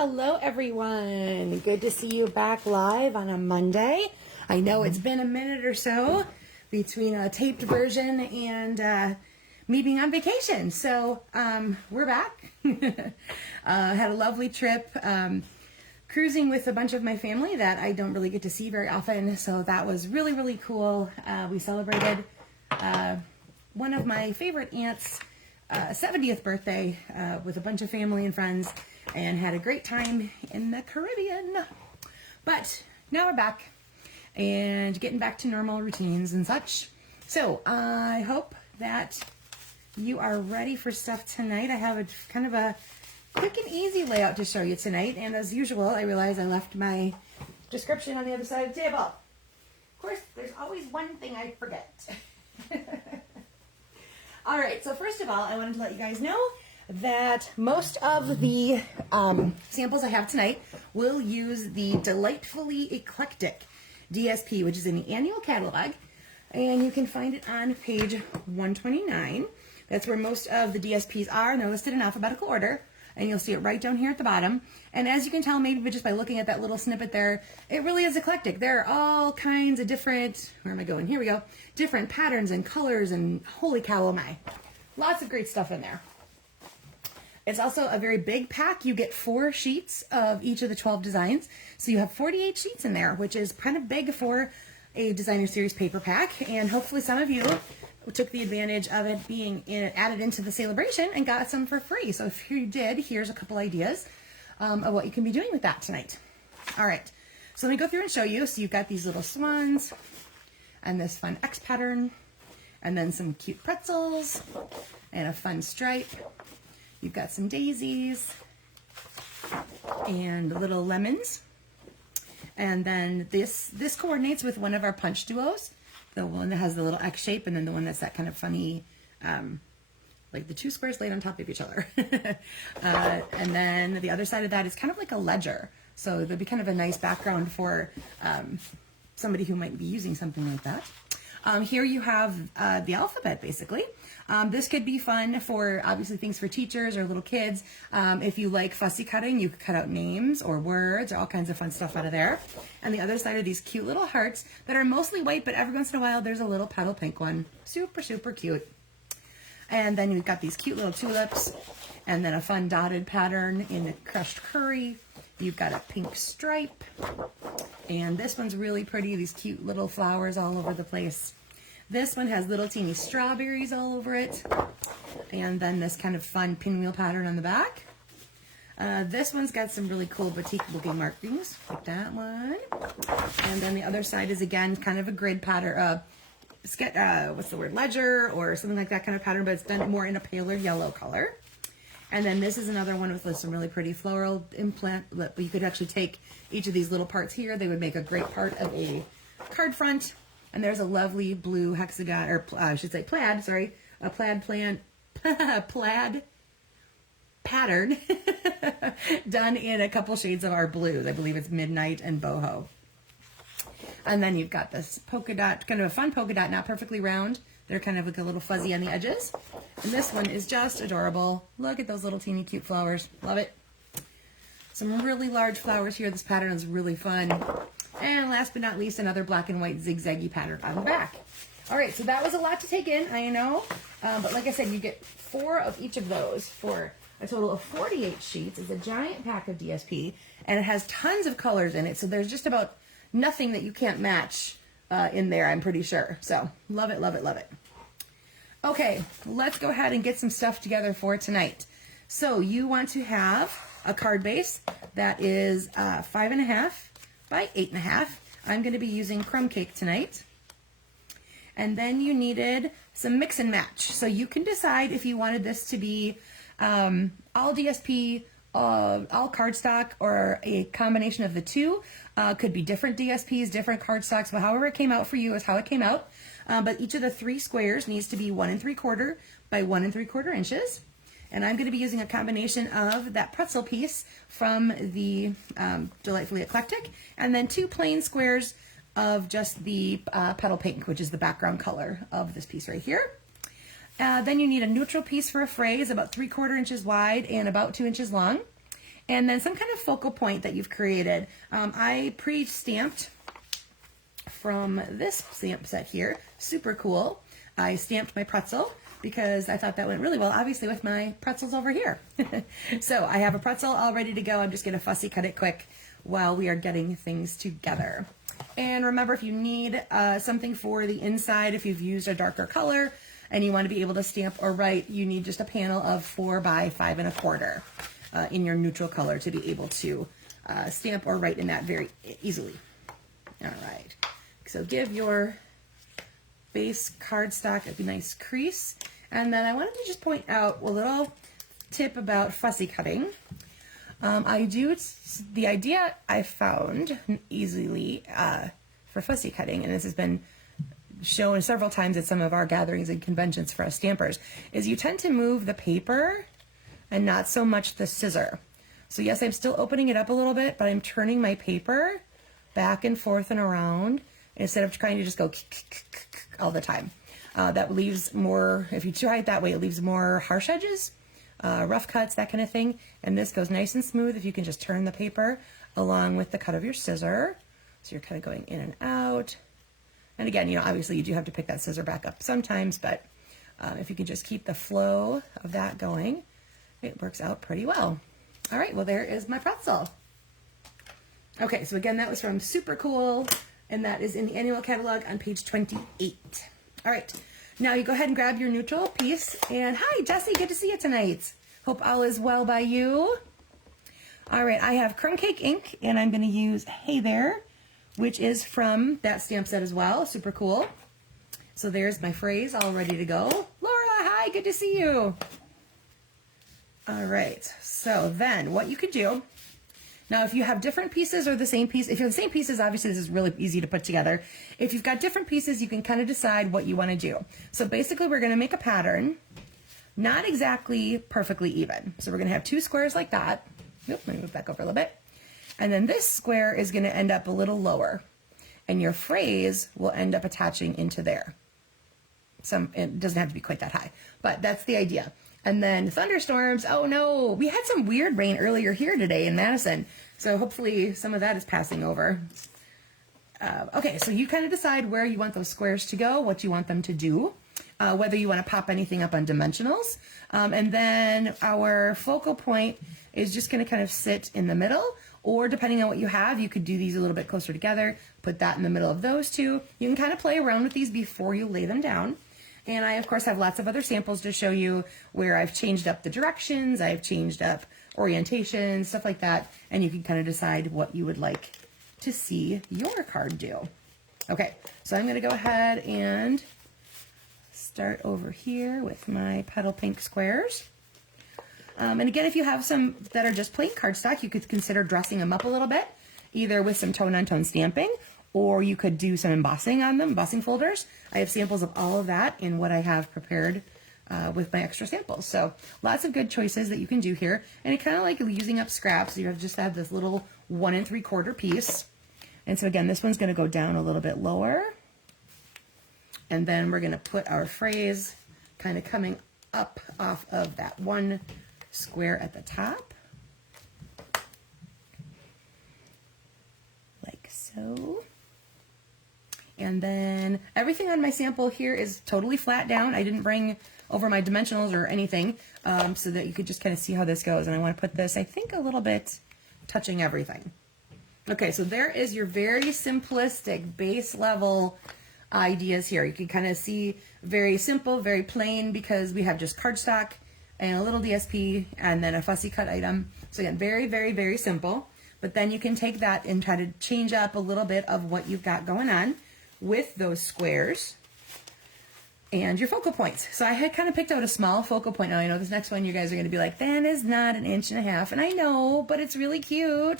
Hello everyone, good to see you back live on a Monday. I know it's been a minute or so between a taped version and me being on vacation, so we're back. Had a lovely trip cruising with a bunch of my family that I don't really get to see very often, so that was really cool. We celebrated one of my favorite aunts' 70th birthday with a bunch of family and friends, and had a great time in the Caribbean. But now we're back and getting back to normal routines and such. So I hope that you are ready for stuff tonight. I have a kind of a quick and easy layout to show you tonight, and as usual I realize I left my description on the other side of the table. Of course, there's always one thing I forget. Alright, so first of all, I wanted to let you guys know that most of the samples I have tonight will use the Delightfully Eclectic DSP, which is in the annual catalog, and you can find it on page 129. That's where most of the DSPs are, and they're listed in alphabetical order, and you'll see it right down here at the bottom. And as you can tell, maybe just by looking at that little snippet there, it really is eclectic. There are all kinds of different, where am I going? Here we go. Different patterns and colors, and holy cow, oh my. Lots of great stuff in there. It's also a very big pack. You get 4 sheets of each of the 12 designs. So you have 48 sheets in there, which is kind of big for a designer series paper pack. And hopefully some of you took the advantage of it being added into the celebration and got some for free. So if you did, here's a couple ideas of what you can be doing with that tonight. All right, so let me go through and show you. So you've got these little swans and this fun X pattern, and then some cute pretzels and a fun stripe. You've got some daisies and little lemons. And then this coordinates with one of our punch duos. The one that has the little X shape, and then the one that's that kind of funny, like the 2 squares laid on top of each other. And then the other side of that is kind of like a ledger. So that'd be kind of a nice background for somebody who might be using something like that. Here you have the alphabet, basically. This could be fun for, obviously, things for teachers or little kids. If you like fussy cutting, you could cut out names or words or all kinds of fun stuff out of there. And the other side are these cute little hearts that are mostly white, but every once in a while there's a little petal pink one. Super cute. And then you've got these cute little tulips, and then a fun dotted pattern in the crushed curry. You've got a pink stripe, and this one's really pretty, these cute little flowers all over the place. This one has little teeny strawberries all over it, and then this kind of fun pinwheel pattern on the back. This one's got some really cool boutique looking markings, like that one. And then the other side is again kind of a grid pattern, what's the word, ledger or something like that kind of pattern, but it's done more in a paler yellow color. And then this is another one with some really pretty floral implant. You could actually take each of these little parts here. They would make a great part of a card front. And there's a lovely blue hexagon, or I should say plaid, sorry, a plaid pattern done in a couple shades of our blues. I believe it's Midnight and Boho. And then you've got this polka dot, kind of a fun polka dot, not perfectly round. They're kind of like a little fuzzy on the edges. And this one is just adorable. Look at those little teeny cute flowers. Love it. Some really large flowers here. This pattern is really fun. And last but not least, another black and white zigzaggy pattern on the back. All right, so that was a lot to take in, I know. But like I said, you get 4 of each of those for a total of 48 sheets. It's a giant pack of DSP, and it has tons of colors in it. So there's just about nothing that you can't match in there, I'm pretty sure. So love it, love it, love it. Okay, let's go ahead and get some stuff together for tonight. So you want to have a card base that is 5.5 by 8.5. I'm going to be using crumb cake tonight. And then you needed some mix and match. So you can decide if you wanted this to be all DSP, all cardstock, or a combination of the two. Could be different DSPs, different cardstocks, but however it came out for you is how it came out. But each of the 3 squares needs to be 1 3/4 by 1 3/4 inches. And I'm going to be using a combination of that pretzel piece from the Delightfully Eclectic, and then 2 plain squares of just the petal pink, which is the background color of this piece right here. Then you need a neutral piece for a phrase, about 3/4 inches wide and about 2 inches long. and then some kind of focal point that you've created. I pre-stamped from this stamp set here, super cool. I stamped my pretzel because I thought that went really well, obviously, with my pretzels over here. So I have a pretzel all ready to go. I'm just going to fussy cut it quick while we are getting things together. And remember, if you need something for the inside, if you've used a darker color and you want to be able to stamp or write, you need just a panel of 4 by 5 1/4 in your neutral color to be able to stamp or write in that very easily. All right, so give your base cardstock a nice crease. And then I wanted to just point out a little tip about fussy cutting. The idea I found easily for fussy cutting, and this has been shown several times at some of our gatherings and conventions for us stampers, is you tend to move the paper and not so much the scissor. So yes, I'm still opening it up a little bit, but I'm turning my paper back and forth and around instead of trying to just go all the time. That leaves more, if you try it that way, it leaves more harsh edges, rough cuts, that kind of thing. And this goes nice and smooth if you can just turn the paper along with the cut of your scissor. So you're kind of going in and out. And again, obviously you do have to pick that scissor back up sometimes, but if you can just keep the flow of that going, it works out pretty well. All right, well, there is my pretzel. Okay, so again, that was from Super Cool, and that is in the annual catalog on page 28. All right, now you go ahead and grab your neutral piece. And hi, Jessie, good to see you tonight. Hope all is well by you. All right, I have Crumb Cake ink, and I'm going to use Hey There, which is from that stamp set as well. Super cool. So there's my phrase all ready to go. Laura, hi, good to see you. All right, so then what you could do, now if you have different pieces or the same piece, if you're the same pieces, obviously this is really easy to put together. If you've got different pieces, you can kind of decide what you want to do. So basically we're going to make a pattern, not exactly perfectly even. So we're going to have 2 squares like that. Oop, let me move back over a little bit. And then this square is going to end up a little lower, and your phrase will end up attaching into there. It doesn't have to be quite that high, but that's the idea. And then thunderstorms, oh no, we had some weird rain earlier here today in Madison, so hopefully some of that is passing over. Okay, so you kind of decide where you want those squares to go, what you want them to do, whether you want to pop anything up on dimensionals. And then our focal point is just going to kind of sit in the middle, or depending on what you have, you could do these a little bit closer together, put that in the middle of those two. You can kind of play around with these before you lay them down. And I, of course, have lots of other samples to show you where I've changed up the directions, I've changed up orientation, stuff like that, and you can kind of decide what you would like to see your card do. Okay, so I'm going to go ahead and start over here with my petal pink squares. And again, if you have some that are just plain cardstock, you could consider dressing them up a little bit, either with some tone-on-tone stamping, or you could do some embossing on them, embossing folders. I have samples of all of that in what I have prepared with my extra samples. So lots of good choices that you can do here. And it kind of like using up scraps. You just have this little 1 3/4 piece. And so again, this one's going to go down a little bit lower. And then we're going to put our phrase kind of coming up off of that 1 square at the top. Like so. And then everything on my sample here is totally flat down. I didn't bring over my dimensionals or anything, so that you could just kind of see how this goes. And I want to put this, I think, a little bit touching everything. Okay, so there is your very simplistic base level ideas here. You can kind of see very simple, very plain, because we have just cardstock and a little DSP and then a fussy cut item. So again, very, very, very simple. But then you can take that and try to change up a little bit of what you've got going on with those squares and your focal points. So I had kind of picked out a small focal point. Now I know this next one you guys are going to be like, that is not 1.5 inches, and I know, but it's really cute.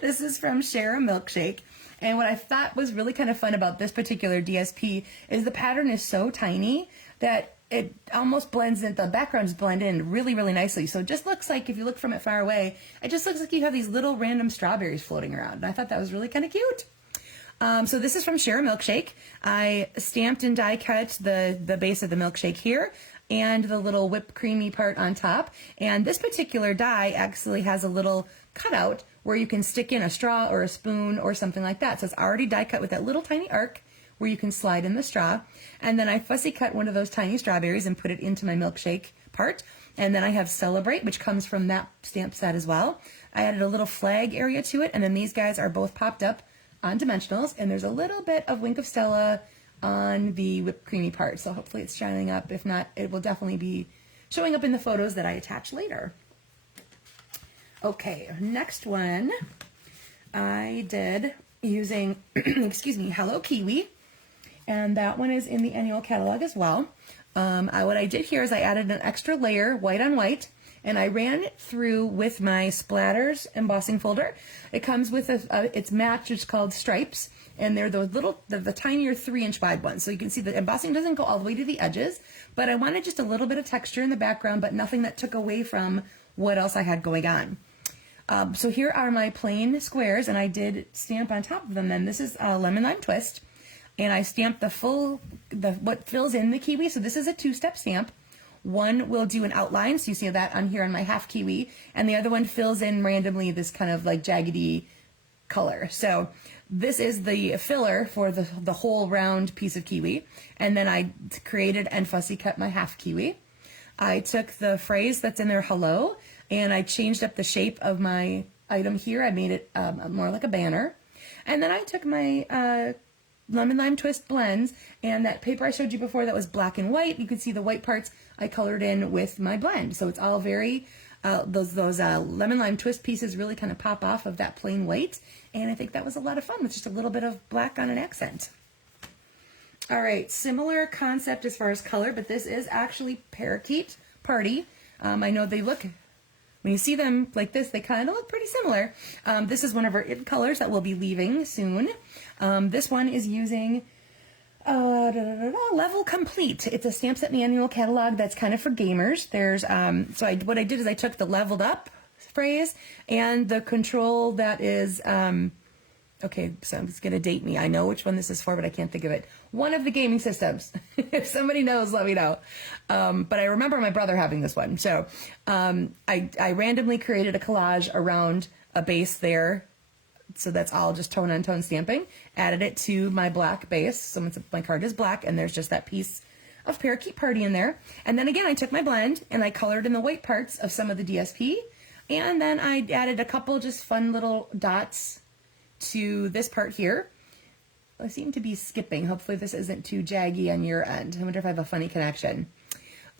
This is from Share a Milkshake. And what I thought was really kind of fun about this particular DSP is the pattern is so tiny that it almost blends in, the backgrounds blend in really, really nicely. So it just looks like, if you look from it far away, it just looks like you have these little random strawberries floating around. And I thought that was really kind of cute. So this is from Share a Milkshake. I stamped and die cut the base of the milkshake here. and the little whipped creamy part on top. And this particular die actually has a little cutout where you can stick in a straw or a spoon or something like that. So it's already die cut with that little tiny arc where you can slide in the straw. And then I fussy cut one of those tiny strawberries and put it into my milkshake part. And then I have Celebrate, which comes from that stamp set as well. I added a little flag area to it, and then these guys are both popped up on dimensionals, and there's a little bit of Wink of Stella on the whipped creamy part, so hopefully it's shining up. If not, it will definitely be showing up in the photos that I attach later. Okay, next one I did using, excuse me, Hello Kiwi, and that one is in the annual catalog as well. What I did here is I added an extra layer, white on white, and I ran it through with my Splatters embossing folder. It comes with it's matched, it's called Stripes, and they're those little, the tinier 3-inch wide ones. So you can see the embossing doesn't go all the way to the edges, but I wanted just a little bit of texture in the background, but nothing that took away from what else I had going on. So here are my plain squares, and I did stamp on top of them. Then this is a Lemon Lime Twist, and I stamped what fills in the kiwi. So this is a 2-step stamp. One will do an outline, so you see that on here on my half kiwi, and the other one fills in randomly this kind of like jaggedy color. So this is the filler for the whole round piece of kiwi, and then I created and fussy cut my half kiwi. I took the phrase that's in there, hello, and I changed up the shape of my item here. I made it more like a banner. And then I took my Lemon Lime Twist blends, and that paper I showed you before that was black and white, you can see the white parts I colored in with my blend. So it's all very, those Lemon Lime Twist pieces really kind of pop off of that plain white, and I think that was a lot of fun with just a little bit of black on an accent. All right, similar concept as far as color, but this is actually Parakeet Party. I know they look, when you see them like this, they kind of look pretty similar. This is one of our in colors that we'll be leaving soon. This one is using Level Complete. It's a stamp set in the annual catalog that's kind of for gamers. There's what I did is I took the leveled up phrase and the control that is okay, so it's going to date me. I know which one this is for, but I can't think of it. One of the gaming systems. If somebody knows, let me know. But I remember my brother having this one. So I randomly created a collage around a base there. So that's all just tone on tone stamping. Added it to my black base. So my card is black, and there's just that piece of Parakeet Party in there. And then again, I took my blend and I colored in the white parts of some of the DSP. And then I added a couple just fun little dots to this part here. I seem to be skipping. Hopefully this isn't too jaggy on your end. I wonder if I have a funny connection.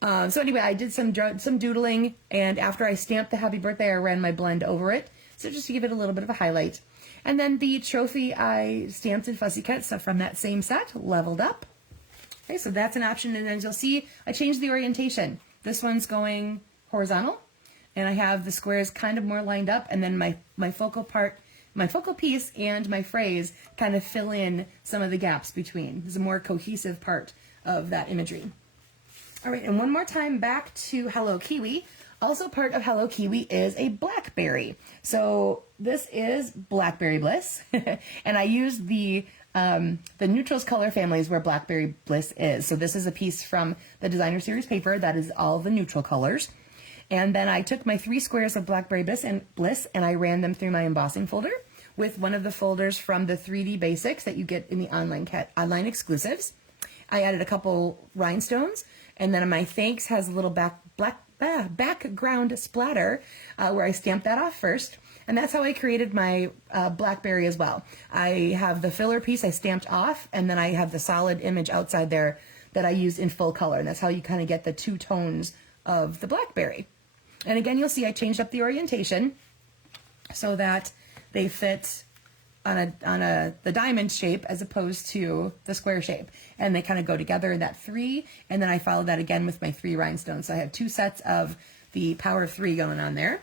So anyway, I did some doodling, and after I stamped the happy birthday, I ran my blend over it. So just to give it a little bit of a highlight. And then the trophy I stamped and fussy cut, so from that same set, leveled up. Okay, so that's an option. And as you'll see, I changed the orientation. This one's going horizontal, and I have the squares kind of more lined up, and then my focal piece and my phrase kind of fill in some of the gaps between. There's a more cohesive part of that imagery. All right, and one more time back to Hello Kiwi. Also part of Hello Kiwi is a blackberry. So this is Blackberry Bliss, and I used the neutrals color families where Blackberry Bliss is. So this is a piece from the designer series paper that is all the neutral colors. And then I took my 3 squares of Blackberry Bliss and I ran them through my embossing folder with one of the folders from the 3D Basics that you get in the online exclusives. I added a couple rhinestones, and then my thanks has a little background splatter where I stamped that off first. And that's how I created my blackberry as well. I have the filler piece I stamped off, and then I have the solid image outside there that I used in full color. And that's how you kind of get the 2 tones of the blackberry. And again, you'll see I changed up the orientation so that they fit on the diamond shape as opposed to the square shape. And they kind of go together in that 3. And then I followed that again with my 3 rhinestones. So I have 2 sets of the power of 3 going on there.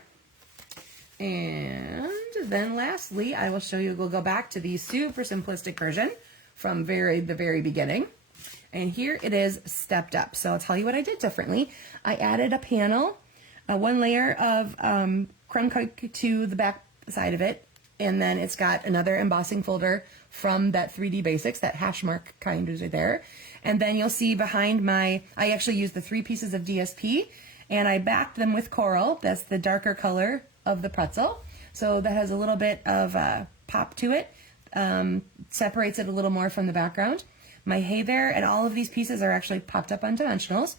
And then lastly, I will show you, we'll go back to the super simplistic version from the very beginning. And here it is stepped up. So I'll tell you what I did differently. I added a panel, 1 layer of crumb cake to the back side of it. And then it's got another embossing folder from that 3D Basics, that hash mark kind of there. And then you'll see behind I actually used the 3 pieces of DSP, and I backed them with coral. That's the darker color of the pretzel. So that has a little bit of pop to it, separates it a little more from the background. My Hey There and all of these pieces are actually popped up on dimensionals.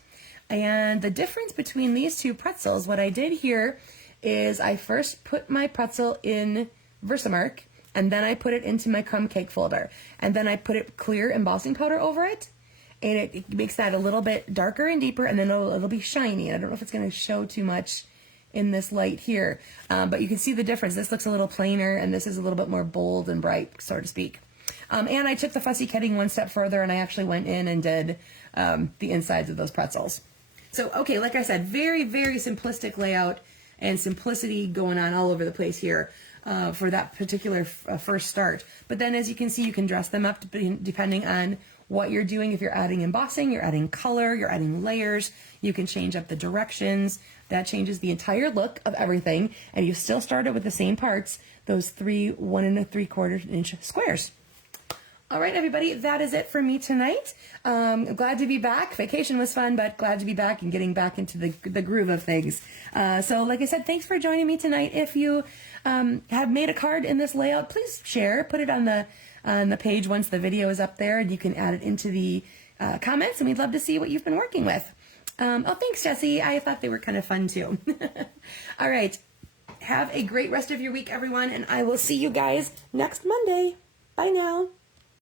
And the difference between these 2 pretzels, what I did here is I first put my pretzel in Versamark, and then I put it into my crumb cake folder. And then I put it clear embossing powder over it. And it makes that a little bit darker and deeper, and then it'll be shiny. I don't know if it's going to show too much in this light here, but you can see the difference. This looks a little plainer, and this is a little bit more bold and bright, so to speak. And I took the fussy cutting one step further, and I actually went in and did the insides of those pretzels. So, okay, like I said, very, very simplistic layout and simplicity going on all over the place here for that particular first start. But then, as you can see, you can dress them up depending on what you're doing. If you're adding embossing, you're adding color, you're adding layers, you can change up the directions. That changes the entire look of everything, and you still started with the same parts, those 3 1 3/4 inch squares. All right, everybody, that is it for me tonight. I'm glad to be back. Vacation was fun, but glad to be back and getting back into the groove of things. So like I said, thanks for joining me tonight. If you have made a card in this layout, please share. Put it on the page once the video is up there, and you can add it into the comments, and we'd love to see what you've been working with. Oh, thanks, Jessie. I thought they were kind of fun, too. All right. Have a great rest of your week, everyone, and I will see you guys next Monday. Bye now.